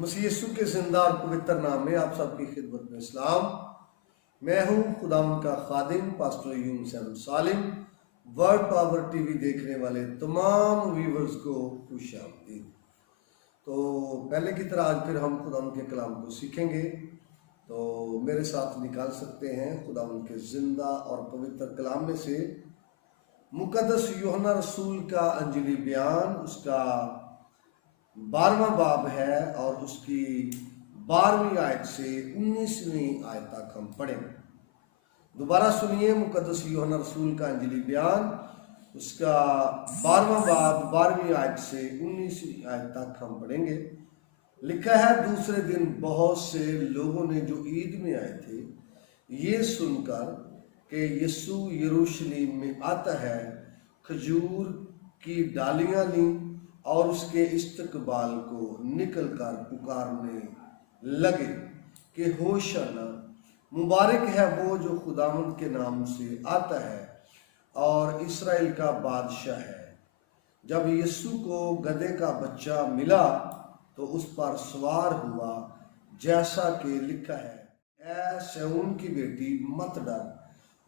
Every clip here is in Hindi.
मसीह यीशु के जिंदा और पवित्र नाम में आप सबकी खिदमत में इस्लाम। मैं हूं खुदावंद का खादिम पास्टर यूनुस अहमद सालिम। वर्ड पावर टीवी देखने वाले तमाम व्यूवर्स को खुशामदीद। तो पहले की तरह आज फिर हम खुदावंद के कलाम को सीखेंगे। तो मेरे साथ निकाल सकते हैं खुदावंद के जिंदा और पवित्र कलाम में से मुकद्दस यूहन्ना रसूल का अंजीली बयान, उसका 12वां बाब है और उसकी 12वीं आयत से 19वीं आयत तक हम पढ़ेंगे। दोबारा सुनिए, मुकद्दस यूहन्ना रसूल का अंजीली बयान, उसका 12वां बाब 12वीं आयत से 19वीं आयत तक हम पढ़ेंगे। लिखा है, दूसरे दिन बहुत से लोगों ने जो ईद में आए थे ये सुनकर कि यीशु यरूशलेम में आता है, खजूर की डालियां लीं और उसके इस्तकबाल को निकलकर पुकारने लगे कि होशाना, मुबारक है वो जो खुदावंद के नाम से आता है और इस्राएल का बादशाह है। जब यीशु को गधे का बच्चा मिला तो उस पर सवार हुआ, जैसा कि लिखा है, ऐ सिय्योन की बेटी मत डर,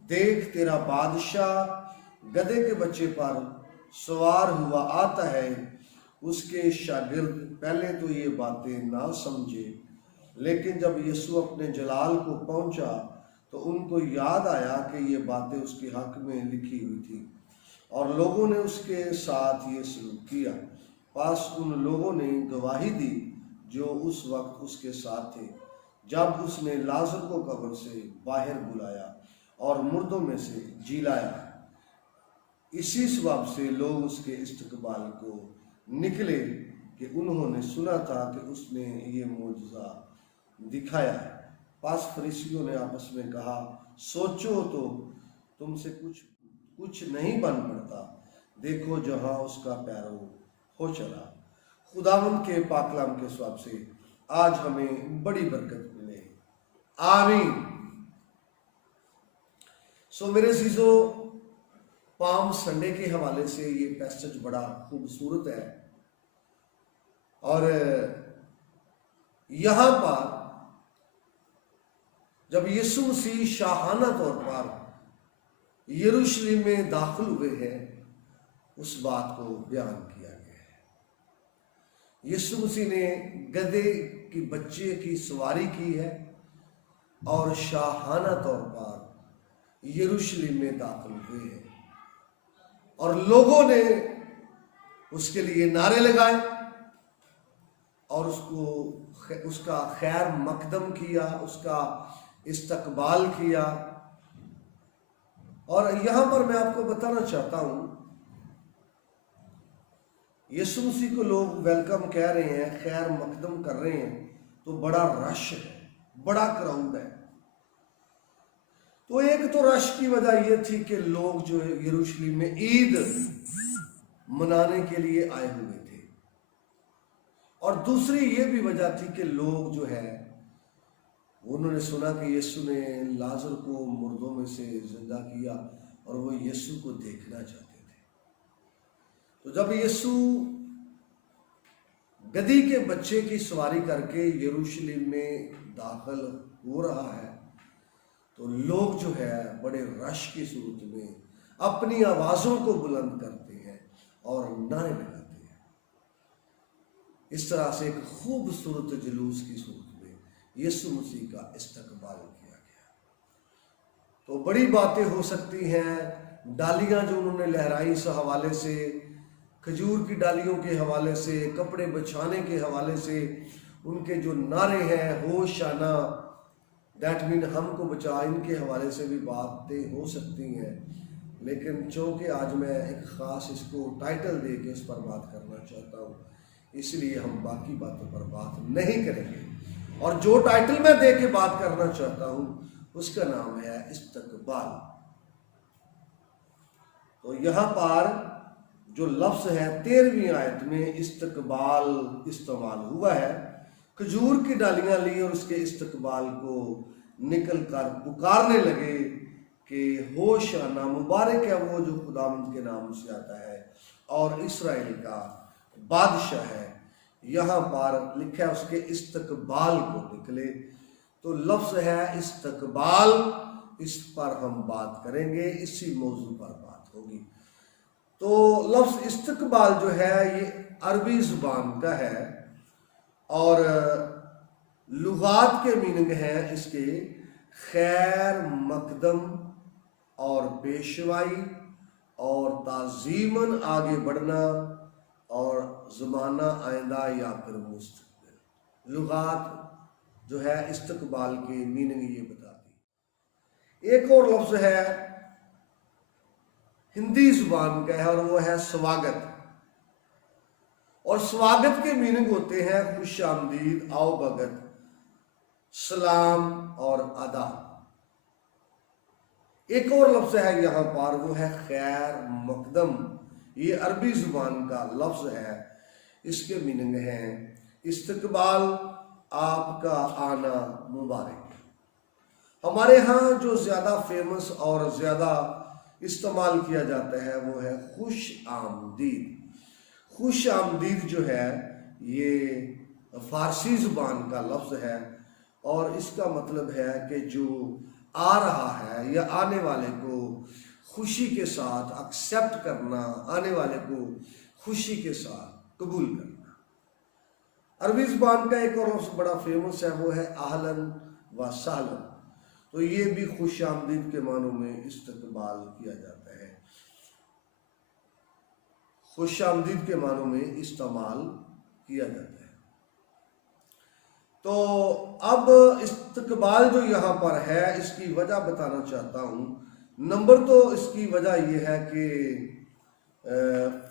देख तेरा बादशाह गधे के बच्चे पर सवार हुआ आता है। उसके शागिर्द पहले तो ये बातें ना समझे, लेकिन जब यीशु अपने जलाल को पहुंचा तो उनको याद आया कि ये बातें उसके हक में लिखी हुई थी और लोगों ने उसके साथ ये सलूक किया। पास उन लोगों ने गवाही दी जो उस वक्त उसके साथ थे, जब उसने लाजर को कब्र से बाहर बुलाया और मुर्दों में से जी लाया। इसी सबब से लोग उसके इस्तकबाल को निकले कि उन्होंने सुना था कि उसने ये मौजज़ा दिखाया है। पास फरीसियों ने आपस में कहा, सोचो तो तुमसे कुछ नहीं बन पड़ता, देखो जहां उसका पैरो हो चला। खुदावंद के पाकलाम के स्वाब से आज हमें बड़ी बरकत मिले, आमीन। सो मेरे अज़ीज़ो, पाम संडे के हवाले से ये पैसेज बड़ा खूबसूरत है और यहां पर जब यीशु मसीह शाहाना तौर पर यरूशलेम में दाखिल हुए हैं, उस बात को बयान किया गया है। यीशु मसीह ने गधे की बच्चे की सवारी की है और शाहाना तौर पर यरूशलेम में दाखिल हुए हैं और लोगों ने उसके लिए नारे लगाए और उसका खैर मकदम किया, उसका इस्तकबाल किया। और यहां पर मैं आपको बताना चाहता हूं, यीशु मसीह को लोग वेलकम कह रहे हैं, खैर मकदम कर रहे हैं, तो बड़ा रश है, बड़ा क्राउड है। तो एक तो रश की वजह यह थी कि लोग जो यरूशलेम में ईद मनाने के लिए आए हुए थे, और दूसरी ये भी वजह थी कि लोग जो है उन्होंने सुना कि यीशु ने लाजर को मुर्दों में से जिंदा किया और वो यीशु को देखना चाहते थे। तो जब यीशु गधी के बच्चे की सवारी करके यरूशलेम में दाखिल हो रहा है तो लोग जो है बड़े रश की सूरत में अपनी आवाज़ों को बुलंद करते हैं और नारे लगाते हैं। इस तरह से एक खूबसूरत जुलूस की सूरत में यीशु मसीह का इस्तकबाल किया गया। तो बड़ी बातें हो सकती हैं, डालियां जो उन्होंने लहराई इस हवाले से, खजूर की डालियों के हवाले से, कपड़े बिछाने के हवाले से, उनके जो नारे हैं, होशाना, दैट मीन हमको बचा, इनके हवाले से भी बातें हो सकती हैं। लेकिन चूँकि आज मैं एक ख़ास इसको टाइटल दे के इस पर बात करना चाहता हूँ, इसलिए हम बाकी बातों पर बात नहीं करेंगे। और जो टाइटल मैं दे के बात करना चाहता हूँ उसका नाम है इस्तकबाल। तो यहाँ पर जो लफ्ज़ है 13वीं आयत में इस्तकबाल इस्तेमाल हुआ है। खजूर की डालियां ली और उसके इस्तकबाल को निकल कर पुकारने लगे कि होशाना, मुबारक है वो जो खुदावंद के नाम से आता है और इस्राएल का बादशाह है। यहाँ पर लिखा है उसके इस्तकबाल को निकले, तो लफ्ज है इस्तकबाल, इस पर हम बात करेंगे, इसी मौजू पर बात होगी। तो लफ्ज इस्तकबाल जो है ये अरबी जुबान का है और लुगात के मीनिंग हैं इसके खैर मकदम और पेशवाई और ताजीमन आगे बढ़ना और ज़माना आइंदा या फिर मुस्तकबिल। लुगात जो है इस्तकबाल के मीनिंग ये बताती। एक और लफ्ज़ है हिंदी जुबान का है और वो है स्वागत। और स्वागत के मीनिंग होते हैं खुश आमदीद, आओ भगत, सलाम और आदाब। एक और लफ्ज़ है यहाँ पर, वो है खैर मकदम। ये अरबी जुबान का लफ्ज़ है, इसके मीनिंग हैं इस्तकबाल, आपका आना मुबारक। हमारे यहाँ जो ज़्यादा फेमस और ज़्यादा इस्तेमाल किया जाता है वो है खुश आमदीद। खुश आमदीद जो है ये फारसी ज़ुबान का लफ्ज़ है और इसका मतलब है कि जो आ रहा है या आने वाले को खुशी के साथ एक्सेप्ट करना, आने वाले को खुशी के साथ कबूल करना। अरबी ज़ुबान का एक और लफ्ज़ बड़ा फेमस है, वो है आहलन व सहलन। तो ये भी खुश आमदीद के मानों में इस्तकबाल किया जाता है, खुश आमदीद के मानों में इस्तेमाल किया जाता है। तो अब इस्तकबाल जो यहाँ पर है इसकी वजह बताना चाहता हूँ। नंबर तो इसकी वजह यह है कि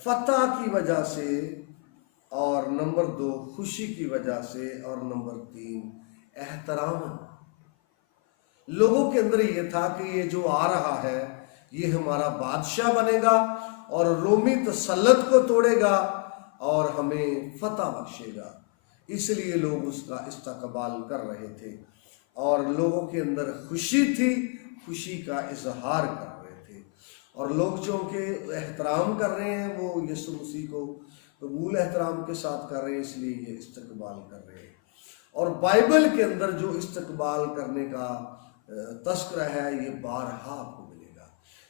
फतह की वजह से, और नंबर 2 खुशी की वजह से, और नंबर 3 एहतराम। लोगों के अंदर ये था कि ये जो आ रहा है ये हमारा बादशाह बनेगा और रोमी तसल्लत को तोड़ेगा और हमें फतह बख्शेगा, इसलिए लोग उसका इस्तकबाल कर रहे थे और लोगों के अंदर खुशी थी, खुशी का इजहार कर रहे थे। और लोग जो के एहतराम कर रहे हैं वो यीशु मसीह को कबूल एहतराम के साथ कर रहे हैं, इसलिए ये इस्तकबाल कर रहे हैं। और बाइबल के अंदर जो इस्तकबाल करने का तस्करा है ये बारहा आपको मिलेगा।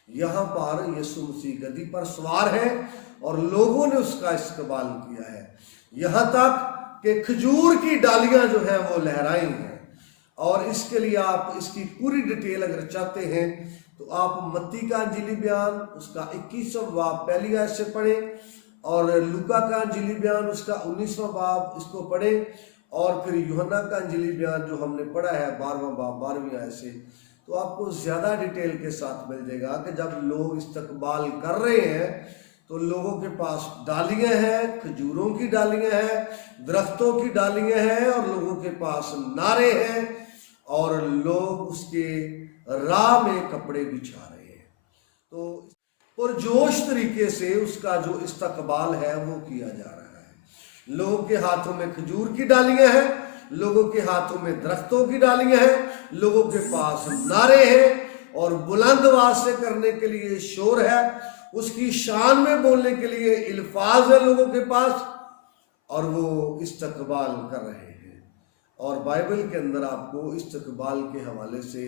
यहाँ पर यीशु मसीह गद्दी पर सवार है और लोगों ने उसका इस्तकबाल किया है, यहाँ तक कि खजूर की डालियां जो है वो लहराई हैं। और इसके लिए आप इसकी पूरी डिटेल अगर चाहते हैं तो आप मत्ती का अंजीली बयान उसका 21वां बाब पहली आयत से पढ़ें, और लूका का अंजीली बयान उसका 19वां बाब इसको पढ़ें, और फिर यूहन्ना का अंजीली बयान जो हमने पढ़ा है 12वां बाब 12वीं आयत से, तो आपको ज़्यादा डिटेल के साथ मिल जाएगा कि जब लोग इस्तकबाल कर रहे हैं तो लोगों के पास डालियां हैं, खजूरों की डालियां हैं, दरख्तों की डालियां हैं, और लोगों के पास नारे हैं और लोग उसके राह में कपड़े बिछा रहे हैं। तो पुरजोश तरीके से उसका जो इस्तकबाल है वो किया जा रहा है। लोगों के हाथों में खजूर की डालियां हैं, लोगों के हाथों में दरख्तों की डालियां हैं, लोगों के पास नारे हैं और बुलंद आवाज से करने के लिए शोर है, उसकी शान में बोलने के लिए अल्फाज है लोगों के पास, और वो इस्तकबाल कर रहे हैं। और बाइबल के अंदर आपको इस्तकबाल के हवाले से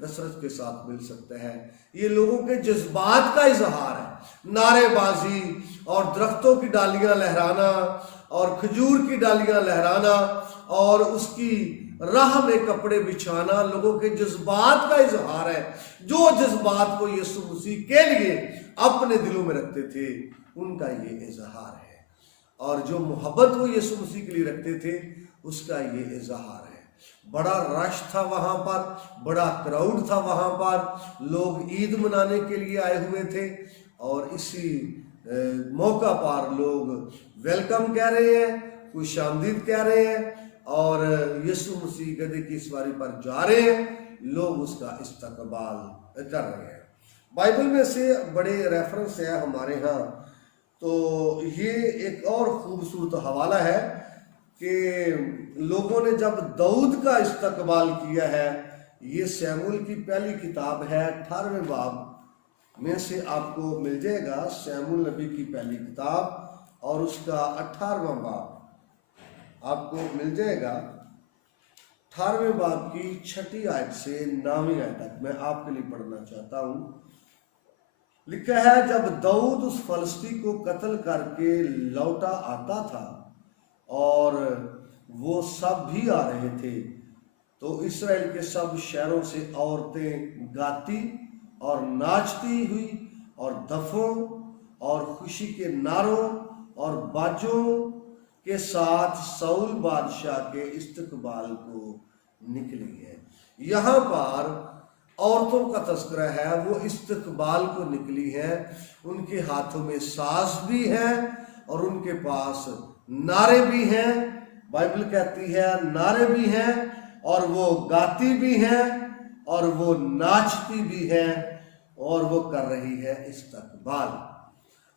कसरत के साथ मिल सकता है। ये लोगों के जज्बात का इजहार है, नारेबाजी और दरख्तों की डालियां लहराना और खजूर की डालियां लहराना और उसकी राह में कपड़े बिछाना लोगों के जज्बात का इजहार है। जो जज्बात को यीशु मसीह के लिए अपने दिलों में रखते थे उनका ये इजहार है, और जो मोहब्बत वो यीशु मसीह के लिए रखते थे उसका ये इजहार है। बड़ा रश था वहाँ पर, बड़ा क्राउड था वहाँ पर, लोग ईद मनाने के लिए आए हुए थे और इसी मौका पर लोग वेलकम कह रहे हैं, खुश आमदीद कह रहे हैं, और यीशु मसीह गधे की सवारी पर जा रहे हैं, लोग उसका इस्तकबाल कर रहे हैं। बाइबल में से बड़े रेफरेंस है हमारे यहाँ। तो ये एक और खूबसूरत हवाला है कि लोगों ने जब दाऊद का इस्तकबाल किया है, ये शमूएल की पहली किताब है 18वें बाब में से आपको मिल जाएगा। शमूएल नबी की पहली किताब और उसका 18वां बाब आपको मिल जाएगा 18वें बाब की 6ठी आयत से 9वीं आयत तक मैं आपके लिए पढ़ना चाहता हूं। लिखा है, जब दाऊद उस फलस्ती को कत्ल करके लौटा आता था और वो सब भी आ रहे थे, तो इसराइल के सब शहरों से औरतें गाती और नाचती हुई और दफों और खुशी के नारों और बाजों के साथ साउल बादशाह के इस्तकबाल को निकली है। यहाँ पर औरतों का तस्करा है, वो इस्तकबाल को निकली है। उनके हाथों में साज भी है और उनके पास नारे भी हैं। बाइबल कहती है नारे भी हैं और वो गाती भी हैं और वो नाचती भी हैं और वो कर रही है इस्तकबाल।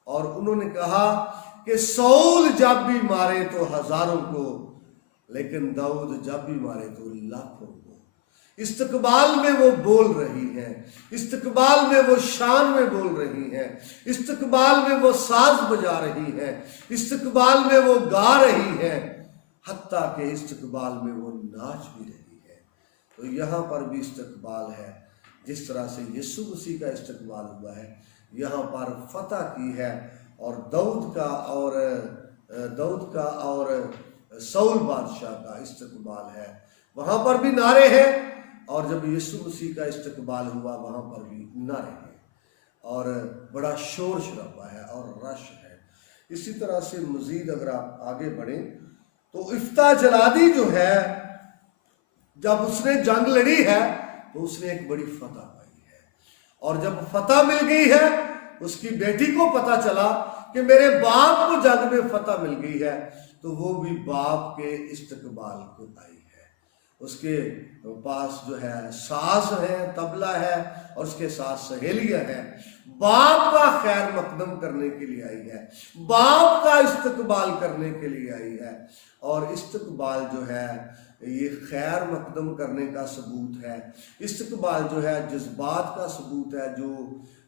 और उन्होंने कहा कि साउल जब भी मारे तो हजारों को, लेकिन दाऊद जब भी मारे तो लाखों को। इस्तकबाल में वो बोल रही है, इस्तकबाल में वो शान में बोल रही है, इस्तकबाल में वो साज बजा रही है, इस्तकबाल में वो गा रही है, हत्ता के इस्तकबाल में वो नाच भी रही है। तो यहाँ पर भी इस्तकबाल है। जिस तरह से यीशु मसीह का इस्तकबाल हुआ है, यहाँ पर फतह की है और दाऊद का और साउल बादशाह का इस्तकबाल है। वहां पर भी नारे हैं और जब यीशु मसीह का इस्तकबाल हुआ वहां पर भी नारे हैं और बड़ा शोर शराबा है और रश है। इसी तरह से मजीद अगर आप आगे बढ़े तो इफ्ता जलादी जो है, जब उसने जंग लड़ी है तो उसने एक बड़ी फतह पाई है। और जब फतह मिल गई है, उसकी बेटी को पता चला कि मेरे बाप को जंग में फतह मिल गई है, तो वो भी बाप के इस्तकबाल को आई है। उसके पास जो है सास है, तबला है और उसके साथ सहेलियां हैं। बाप का खैर मकदम करने के लिए आई है, बाप का इस्तकबाल करने के लिए आई है। और इस्तकबाल जो है ये खैर मकदम करने का सबूत है। इस्तकबाल जो है जज्बात का सबूत है जो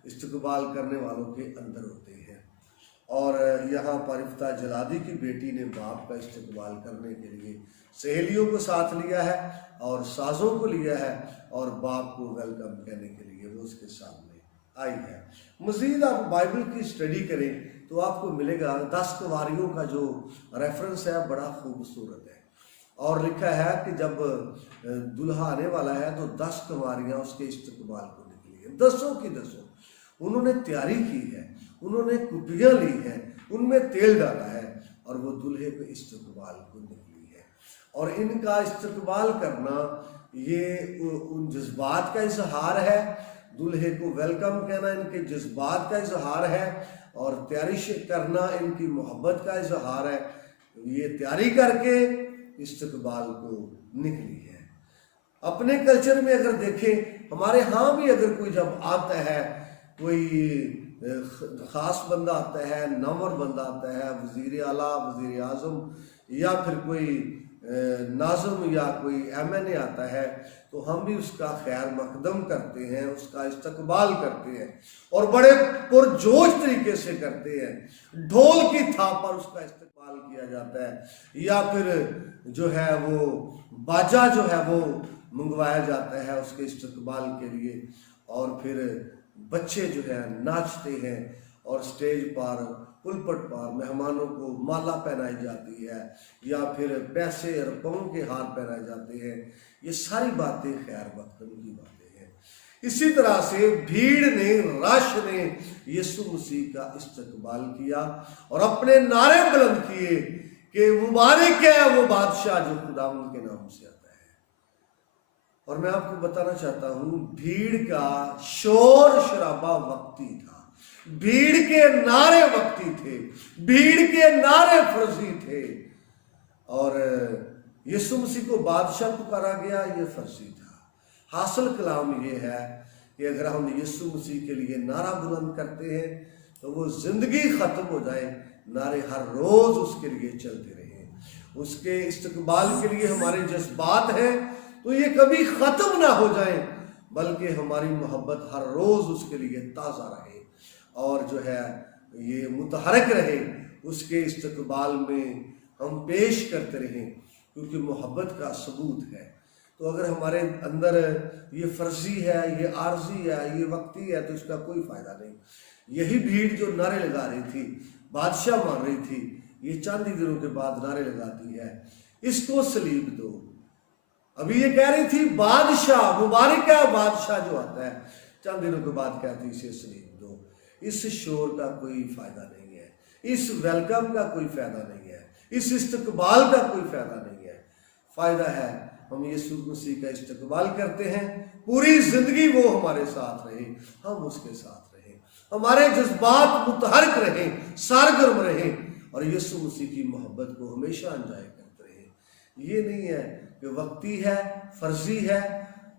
इस्तकबाल करने वालों के अंदर होते हैं। और यहाँ पर इफ्ता जलादी की बेटी ने बाप का इस्तकबाल करने के लिए सहेलियों को साथ लिया है और साजों को लिया है और बाप को वेलकम कहने के लिए वो उसके सामने आई है। मजीद आप बाइबल की स्टडी करें तो आपको मिलेगा 10 कुंवारियों का जो रेफरेंस है बड़ा खूबसूरत है। और लिखा है कि जब दुल्हा आने वाला है तो 10 कुंवारियां उसके इस्तकबाल को निकली है। 10 की 10 उन्होंने तैयारी की है, उन्होंने कुपियां ली हैं, उनमें तेल डाला है और वो दूल्हे के इस्तकबाल को निकली है। और इनका इस्तकबाल करना ये उन जज्बात का इजहार है, दूल्हे को वेलकम कहना इनके जज्बात का इजहार है और तैयारी करना इनकी मोहब्बत का इजहार है। ये तैयारी करके इस्तकबाल को निकली है। अपने कल्चर में अगर देखें, हमारे यहाँ भी अगर कोई जब आता है, कोई ख़ास बंदा आता है, नामवर बंदा आता है, वज़ीर आला, वज़ीर आज़म या फिर कोई नाज़म या कोई MNA आता है, तो हम भी उसका खैर मकदम करते हैं, उसका इस्तकबाल करते हैं और बड़े पुरजोश तरीके से करते हैं। ढोल की थाप पर उसका इस्तकबाल किया जाता है या फिर जो है वो बाजा जो है वो मंगवाया जाता है उसके इस्तकबाल के लिए। और फिर बच्चे जो है नाचते हैं और स्टेज पर पुलपट पर मेहमानों को माला पहनाई जाती है या फिर पैसे रुपयों के हार पहनाए जाते हैं। ये सारी बातें खैर मकदम की बातें हैं। इसी तरह से भीड़ ने, रश ने यीशु मसीह का इस्तकबाल किया और अपने नारे बुलंद किए कि मुबारक है वो बादशाह जो खुदावंद के नाम से आता है। और मैं आपको बताना चाहता हूं, भीड़ का शोर शराबा वक्ती था, भीड़ के नारे वक्ती थे, भीड़ के नारे फर्जी थे। और यीशु मसीह को बादशाह पुकारा गया, ये फर्जी था। हासिल कलाम ये है कि अगर हम यीशु मसीह के लिए नारा बुलंद करते हैं तो वो जिंदगी खत्म हो जाए, नारे हर रोज उसके लिए चलते रहे। उसके इस्तकबाल के लिए हमारे जज्बात हैं तो ये कभी खत्म ना हो जाए, बल्कि हमारी मोहब्बत हर रोज उसके लिए ताज़ा रहे और जो है ये मुतहरक रहे। उसके इस्तकबाल में हम पेश करते रहें, क्योंकि मोहब्बत का सबूत है। तो अगर हमारे अंदर ये फर्जी है, ये आर्जी है, ये वक्ती है, तो इसका कोई फायदा नहीं। यही भीड़ जो नारे लगा रही थी, बादशाह मान रही थी, ये चंद ही दिनों के बाद नारे लगाती है इसको सलीब दो। अभी ये कह रही थी बादशाह, मुबारक है बादशाह जो आता है, चंद दिनों के बाद कहती इसे सलीब दो। इस शोर का कोई फायदा नहीं है, इस वेलकम का कोई फायदा नहीं है, इस इस्तकबाल का कोई फायदा नहीं है। फायदा है हम यीशु मसीह का इस्तकबाल करते हैं, पूरी जिंदगी वो हमारे साथ रहे, हम उसके साथ रहे, हमारे जज्बात मुतहरक रहे, सरगर्म रहे और यीशु मसीह की मोहब्बत को हमेशा एंजॉय करते रहे। ये नहीं है कि वक्ती है, फर्जी है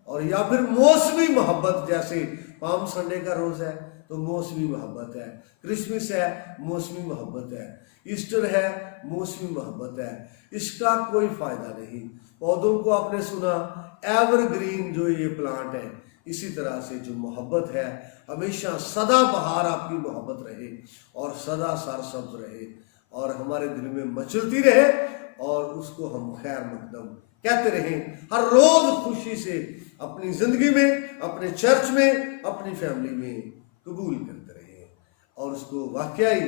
और या फिर मौसमी मोहब्बत, जैसे पाम संडे का रोज है तो मौसमी मोहब्बत है, क्रिसमस है मौसमी मोहब्बत है, ईस्टर है मौसमी मोहब्बत है। इसका कोई फायदा नहीं। पौधों को आपने सुना एवरग्रीन जो ये प्लांट है, इसी तरह से जो मोहब्बत है हमेशा सदा बहार आपकी मोहब्बत रहे और सदा सरसब्ज रहे और हमारे दिल में मचलती रहे और उसको हम खैर मकदम कहते रहें, हर रोज खुशी से अपनी जिंदगी में, अपने चर्च में, अपनी फैमिली में कबूल करते रहें और उसको वाकई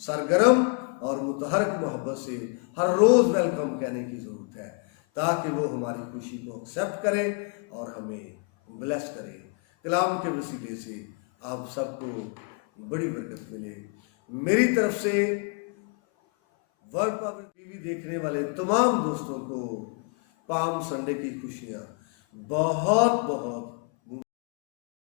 सरगर्म और मुतहरक मोहब्बत से हर रोज वेलकम कहने की जरूरत है, ताकि वो हमारी खुशी को एक्सेप्ट करे और हमें ब्लेस करे। कलाम के वसीले से आप सबको बड़ी बरकत मिले। मेरी तरफ से वर्ल्ड पावर टीवी देखने वाले तमाम दोस्तों को पाम संडे की खुशियाँ बहुत बहुत